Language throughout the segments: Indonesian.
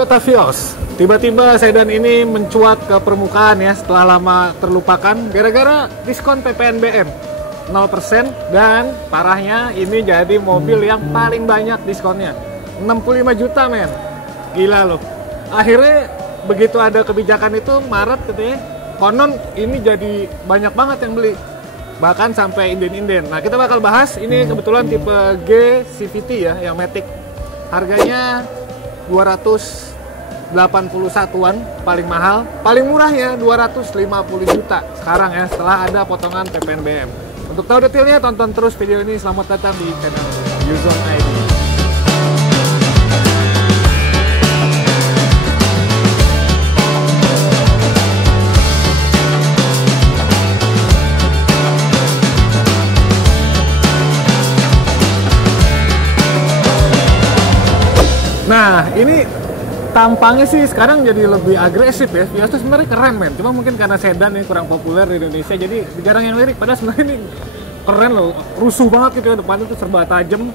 Toyota Vios. Tiba-tiba sedan ini mencuat ke permukaan ya setelah lama terlupakan gara-gara diskon PPNBM 0%, dan parahnya ini jadi mobil yang paling banyak diskonnya. 65 juta men. Gila loh. Akhirnya begitu ada kebijakan itu Maret gitu ya, konon ini jadi banyak banget yang beli. Bahkan sampai inden-inden. Nah, kita bakal bahas ini kebetulan tipe G CVT ya, yang Matic. Harganya 281-an paling mahal, paling murahnya 250 juta sekarang ya setelah ada potongan PPNBM. Untuk tahu detailnya tonton terus video ini. Selamat datang di channel Yuzon ID. Nah, ini tampangnya sih sekarang jadi lebih agresif ya. Vios itu sebenarnya keren men, cuma mungkin karena sedan ini kurang populer di Indonesia jadi jarang yang lirik. Padahal sebenarnya ini keren loh, rusuh banget gitu ya, depannya tuh serba tajam,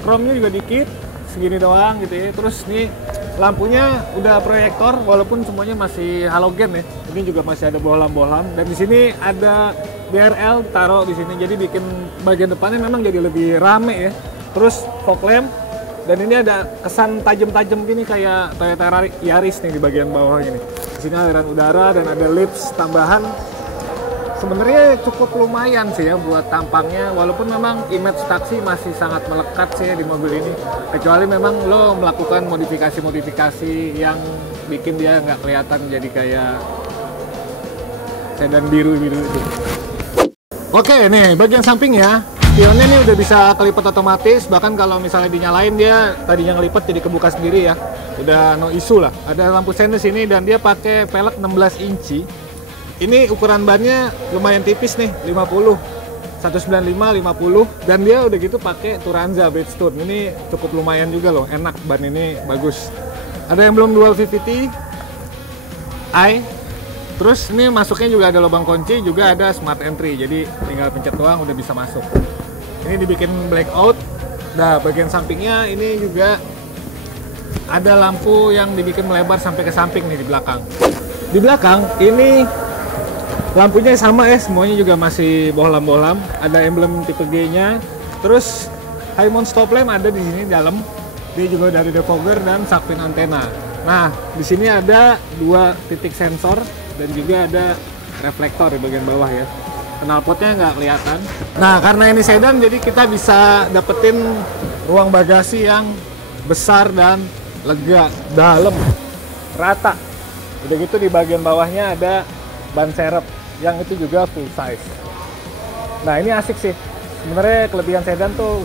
chrome-nya juga dikit, segini doang gitu ya. Terus nih lampunya udah proyektor walaupun semuanya masih halogen ya. Ini juga masih ada bohlam-bohlam, dan di sini ada DRL taruh di sini jadi bikin bagian depannya memang jadi lebih rame ya. Terus fog lamp. Dan ini ada kesan tajam-tajam gini kayak Toyota Yaris nih di bagian bawah ini. Di sini aliran udara dan ada lips tambahan. Sebenarnya cukup lumayan sih ya buat tampangnya, walaupun memang image taksi masih sangat melekat sih ya di mobil ini. Kecuali memang lo melakukan modifikasi-modifikasi yang bikin dia nggak kelihatan jadi kayak sedan biru-biru itu. Oke, nih bagian samping ya. Spionnya ini udah bisa kelipet otomatis, bahkan kalau misalnya dinyalain dia tadinya ngelipet jadi kebuka sendiri ya. Udah no issue lah. Ada lampu sen di sini dan dia pakai velg 16 inci. Ini ukuran bannya lumayan tipis nih, 50. 195 50 dan dia udah gitu pakai Turanza Bridgestone. Ini cukup lumayan juga loh, enak, ban ini bagus. Ada yang belum dual VVT i. Terus ini masuknya juga ada lubang kunci, juga ada smart entry. Jadi tinggal pencet doang udah bisa masuk. Ini dibikin blackout. Nah, bagian sampingnya ini juga ada lampu yang dibikin melebar sampai ke samping nih di belakang. Di belakang ini lampunya sama ya, semuanya juga masih bohlam-bohlam. Ada emblem tipe G-nya. Terus high mount stop lamp ada di sini dalam. Dia juga dari defogger dan shark fin antena. Nah, di sini ada 2 titik sensor dan juga ada reflektor di bagian bawah ya. Knalpotnya nggak kelihatan. Nah, karena ini sedan jadi kita bisa dapetin ruang bagasi yang besar dan lega, dalam, rata. Udah gitu di bagian bawahnya ada ban serep yang itu juga full size. Nah, ini asik sih. Sebenarnya kelebihan sedan tuh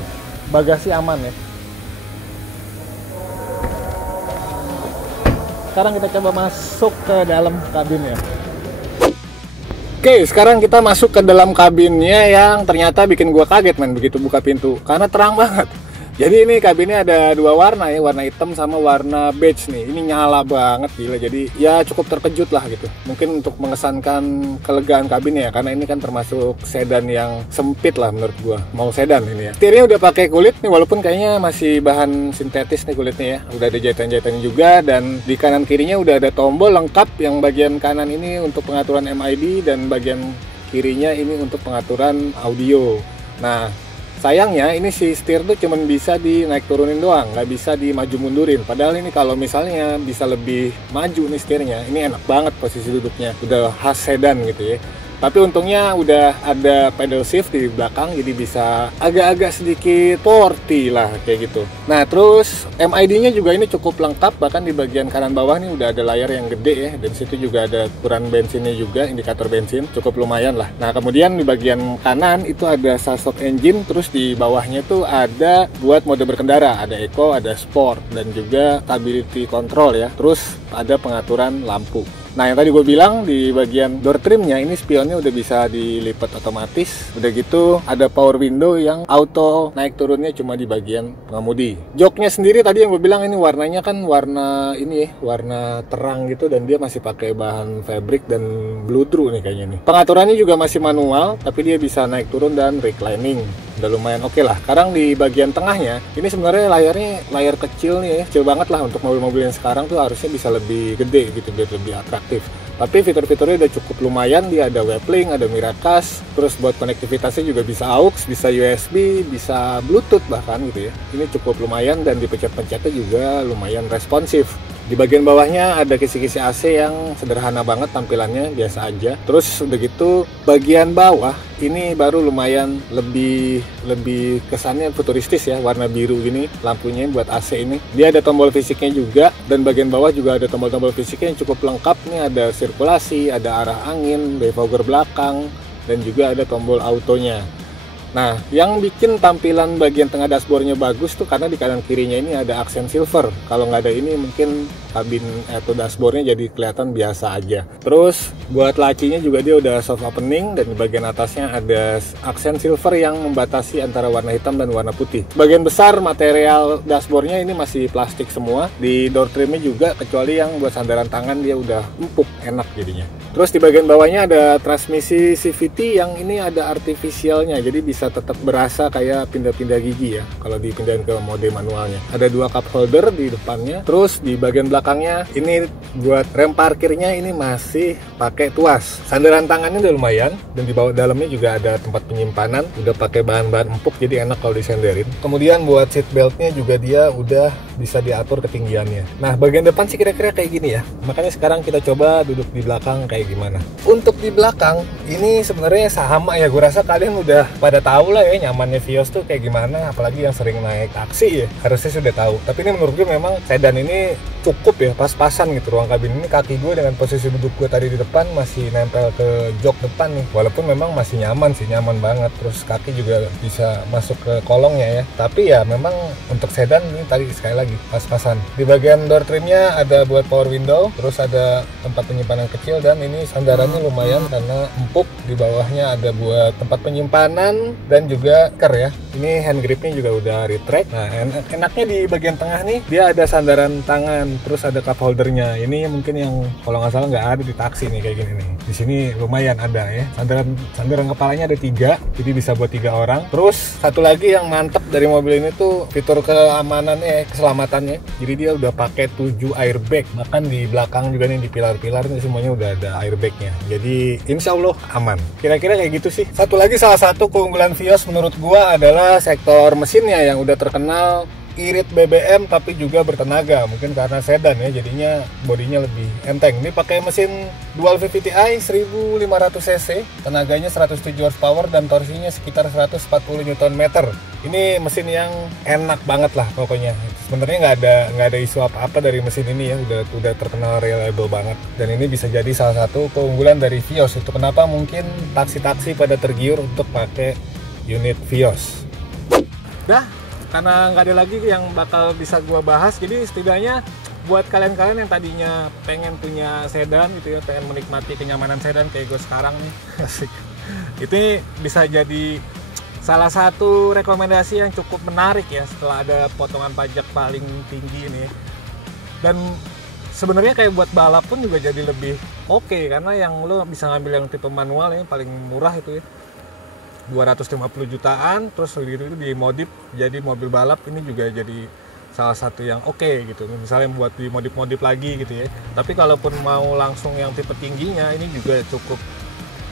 bagasi aman ya. Sekarang kita coba masuk ke dalam kabinnya. Oke, sekarang kita masuk ke dalam kabinnya yang ternyata bikin gua kaget men begitu buka pintu karena terang banget. Jadi ini kabinnya ada 2 warna ya, warna hitam sama warna beige nih. Ini nyala banget gila. Jadi ya cukup terkejut lah gitu. Mungkin untuk mengesankan kelegaan kabinnya ya, karena ini kan termasuk sedan yang sempit lah menurut gua. Mau sedan ini ya. Setirnya udah pakai kulit nih, walaupun kayaknya masih bahan sintetis nih kulitnya ya. Udah ada jahitan-jahitannya juga, dan di kanan kirinya udah ada tombol lengkap. Yang bagian kanan ini untuk pengaturan MID dan bagian kirinya ini untuk pengaturan audio. Nah, sayangnya ini si setir tuh cuman bisa dinaik turunin doang, nggak bisa dimaju mundurin. Padahal ini kalau misalnya bisa lebih maju nih setirnya, ini enak banget posisi duduknya, udah khas sedan gitu ya. Tapi untungnya udah ada pedal shift di belakang, jadi bisa agak-agak sedikit sporty lah kayak gitu. Nah, terus MID-nya juga ini cukup lengkap, bahkan di bagian kanan bawah nih udah ada layar yang gede ya, dan situ juga ada ukuran bensinnya juga, indikator bensin, cukup lumayan lah. Nah, kemudian di bagian kanan itu ada Sasok engine, terus di bawahnya tuh ada buat mode berkendara, ada Eco, ada Sport, dan juga stability control ya. Terus ada pengaturan lampu. Nah, yang tadi gue bilang di bagian door trimnya ini spionnya udah bisa dilipat otomatis. Udah gitu ada power window yang auto naik turunnya cuma di bagian pengemudi. Joknya sendiri tadi yang gue bilang ini warnanya kan warna ini ya, warna terang gitu, dan dia masih pakai bahan fabric dan blue true nih kayaknya nih. Pengaturannya juga masih manual, tapi dia bisa naik turun dan reclining. udah lumayan oke lah. Sekarang di bagian tengahnya, ini sebenarnya layar kecil nih ya, kecil banget lah untuk mobil-mobil yang sekarang tuh harusnya bisa lebih gede gitu biar lebih atraktif. Tapi fitur-fiturnya udah cukup lumayan, dia ada WebLink, ada Miracast, terus buat konektivitasnya juga bisa AUX, bisa USB, bisa Bluetooth bahkan gitu ya. Ini cukup lumayan dan di pencet-pencetnya juga lumayan responsif. Di bagian bawahnya ada kisi-kisi AC yang sederhana banget tampilannya, biasa aja. Terus udah gitu bagian bawah ini baru lumayan lebih kesannya futuristis ya, warna biru gini lampunya buat AC ini. Dia ada tombol fisiknya juga, dan bagian bawah juga ada tombol-tombol fisiknya yang cukup lengkap. Nih ada sirkulasi, ada arah angin, defogger belakang, dan juga ada tombol autonya. Nah, yang bikin tampilan bagian tengah dashboardnya bagus tuh karena di kanan kirinya ini ada aksen silver. Kalau nggak ada ini mungkin kabin atau dashboardnya jadi kelihatan biasa aja. Terus buat lacinya juga dia udah soft opening, dan di bagian atasnya ada aksen silver yang membatasi antara warna hitam dan warna putih. Bagian besar material dashboardnya ini masih plastik semua. Di door trimnya juga, kecuali yang buat sandaran tangan dia udah empuk, enak jadinya. Terus di bagian bawahnya ada transmisi CVT yang ini ada artificialnya, jadi bisa tetap berasa kayak pindah-pindah gigi ya kalau dipindahin ke mode manualnya. Ada 2 cup holder di depannya. Terus di bagian belakangnya ini buat rem parkirnya ini masih pakai tuas. Sandaran tangannya udah lumayan, dan di bawah dalamnya juga ada tempat penyimpanan. Udah pakai bahan-bahan empuk jadi enak kalau disenderin. Kemudian buat seat beltnya juga dia udah bisa diatur ketinggiannya. Nah, bagian depan sih kira-kira kayak gini ya. Makanya sekarang kita coba duduk di belakang kayak gimana. Untuk di belakang ini sebenarnya sama ya, gue rasa kalian udah pada tahu lah ya nyamannya Vios tuh kayak gimana, apalagi yang sering naik taksi ya harusnya sudah tahu. Tapi ini menurut gue memang sedan ini cukup ya, pas-pasan gitu ruang kabin ini. Kaki gue dengan posisi duduk gue tadi di depan masih nempel ke jok depan nih, walaupun memang masih nyaman sih, nyaman banget. Terus kaki juga bisa masuk ke kolongnya ya, tapi ya memang untuk sedan ini tadi sekali lagi pas-pasan. Di bagian door trimnya ada buat power window, terus ada tempat penyimpanan kecil, dan ini sandarannya lumayan karena empuk. Di bawahnya ada buat tempat penyimpanan dan juga ker ya. Ini hand gripnya juga udah retract. Nah, enaknya di bagian tengah nih dia ada sandaran tangan, terus ada cup holdernya. Ini mungkin yang kalau nggak salah nggak ada di taksi nih kayak gini nih. Di sini lumayan ada ya. Sandaran kepalanya ada 3, jadi bisa buat 3 orang. Terus satu lagi yang mantep dari mobil ini tuh fitur keamanannya, keselamatannya. Jadi dia udah pakai 7 airbag. Bahkan di belakang juga nih di pilar-pilar ini semuanya udah ada airbagnya. Jadi insya Allah aman. Kira-kira kayak gitu sih. Satu lagi, salah satu keunggulan Vios menurut gua adalah sektor mesinnya yang udah terkenal irit BBM tapi juga bertenaga. Mungkin karena sedan ya, jadinya bodinya lebih enteng. Ini pakai mesin dual VVTi 1500 cc, tenaganya 107 horsepower dan torsinya sekitar 140 Nm. Ini mesin yang enak banget lah pokoknya. Sebenarnya nggak ada isu apa-apa dari mesin ini ya, udah terkenal reliable banget. Dan ini bisa jadi salah satu keunggulan dari Vios. Itu kenapa mungkin taksi-taksi pada tergiur untuk pakai unit Vios. Dah, karena nggak ada lagi yang bakal bisa gua bahas, jadi setidaknya buat kalian-kalian yang tadinya pengen punya sedan gitu ya, pengen menikmati kenyamanan sedan kayak gue sekarang nih, asik. Itu bisa jadi salah satu rekomendasi yang cukup menarik ya setelah ada potongan pajak paling tinggi ini. Dan sebenarnya kayak buat balap pun juga jadi lebih oke, karena yang lo bisa ngambil yang tipe manual yang paling murah itu ya 250 jutaan, terus gitu dimodif jadi mobil balap. Ini juga jadi salah satu yang oke gitu, misalnya buat dimodif-modif lagi gitu ya. Tapi kalaupun mau langsung yang tipe tingginya, ini juga cukup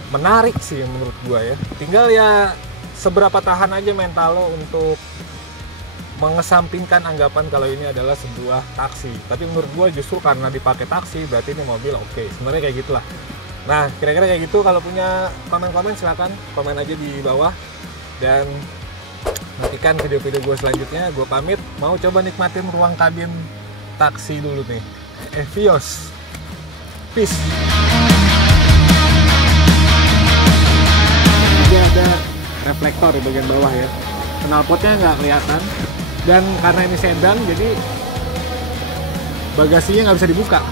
menarik sih menurut gua ya. Tinggal ya seberapa tahan aja mental lo untuk mengesampingkan anggapan kalau ini adalah sebuah taksi. Tapi menurut gua justru karena dipakai taksi berarti ini mobil oke. Sebenarnya kayak gitulah. Nah, kira-kira kayak gitu. Kalau punya komen-komen silahkan komen aja di bawah. Dan nantikan video-video gue selanjutnya. Gue pamit, mau coba nikmatin ruang kabin taksi dulu nih. Vios. Peace. Dia ada reflektor di bagian bawah ya. Knalpotnya nggak kelihatan. Dan karena ini sedan, jadi bagasinya nggak bisa dibuka.